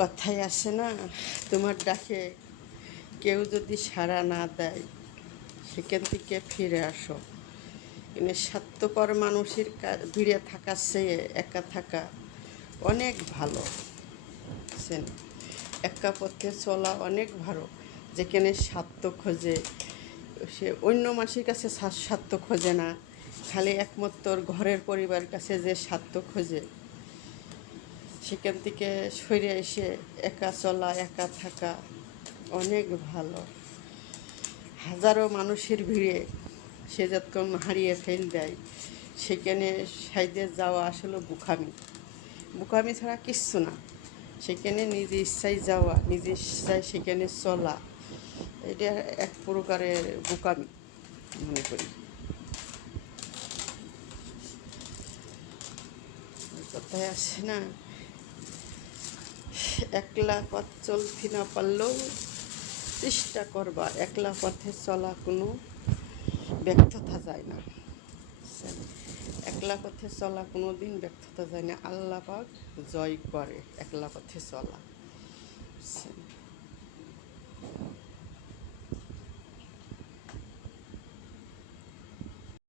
কথায় আসে না, তোমার ডাকে কেউ যদি সাড়া না দেয় সেখান থেকে ফিরে আসো। কিন্তু স্বার্থপর মানুষের ভিড়ে থাকার চেয়ে একা থাকা অনেক ভালো। বুঝছেন? একা পথে চলা অনেক ভালো। যেখানে স্বার্থ খোঁজে, সে অন্য মানুষের কাছে স্বার্থ খোঁজে না, খালি একমাত্র ঘরের পরিবারের কাছে যে স্বার্থ খোঁজে, সেখান থেকে সরে এসে একা চলা, একা থাকা অনেক ভালো। হাজারো মানুষের ভিড়ে সে যতক্ষণ হারিয়ে ফেল দেয়, সেখানে সাইডে যাওয়া আসলে বোকামি। বোকামি ছাড়া কিচ্ছু না। সেখানে নিজে ইচ্ছায় যাওয়া, নিজে ইচ্ছায় সেখানে চলা, এটা এক প্রকারের বোকামি মনে করি। কথায় আসে না, একলা পথ চলতে না পারলেও চেষ্টা করবা। একলা পথে চলা কোনো ব্যর্থতা যায় না। একলা পথে চলা কোনো দিন ব্যর্থতা যায় না। আল্লাহ পাক জয় করে একলা পথে চলা।